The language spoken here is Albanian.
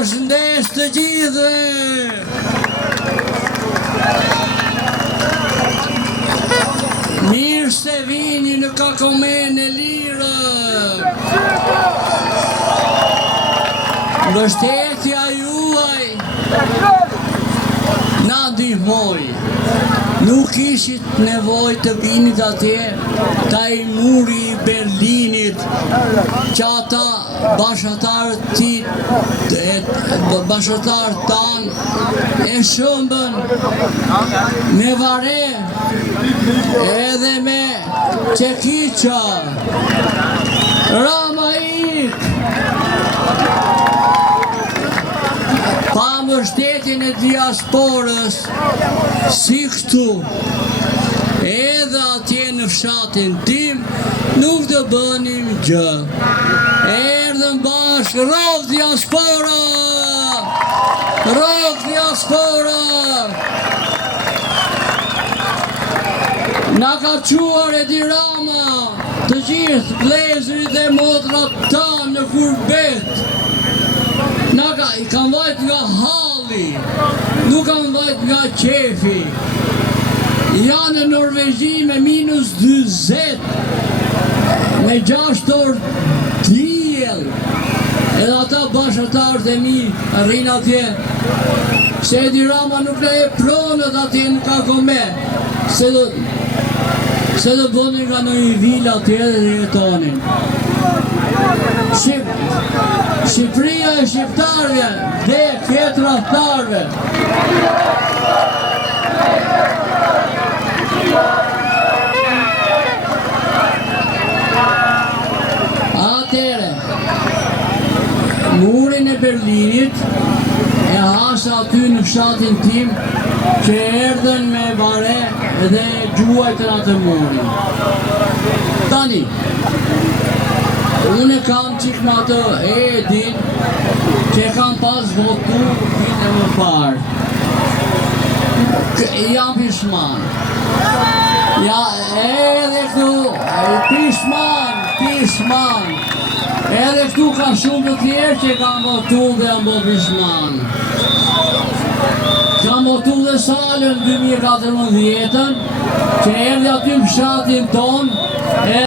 përshëndes të gjithë. Mirë se vini në Kakomen e Lirë. Mbështetja juaj na ndihmoi. Nuk ishit nevojë të vinit atje taj muri i Berlinit që ata bashkëtarët tanë e shëmbën me vare edhe me qekiqa. Rama ik pa mbështetjen e diasporës si këtu edhe atje në fshatin tim nuk do bënim gjë. Erdhëm bashkë, rrov diaspora! Rrov diaspora! Na ka quar Edi Rama të gjithë vlezërit dhe motrat tanë në kurbet. I kam vajt nga halli, nuk kam vajt nga qefi. Janë në Norvegji me -20, me 6 orë diell. Edhe ata bashkëtarët e mi rrinë atje. Se Edi Rama nuk le e pronët atje në Kakomen, se do bënin nga në një vila atje dhe jetonin. Shqipëria e shqiptarve dhe fjetrahtarve. Atere, murin e Berlinit e hasa aty në fshatin tim që erdhen me vare dhe gjuajtën atë murin. Tani, unë kam qik me atë Edin që kam pas votu vitin e më parë. Jam pishman. Ja, edhe këtu, pishman. Edhe këtu ka shumë të tjerë që kam votu dhe jam bo pishman. Kam votu dhe salën 2014 që erdhe aty në fshatin ton.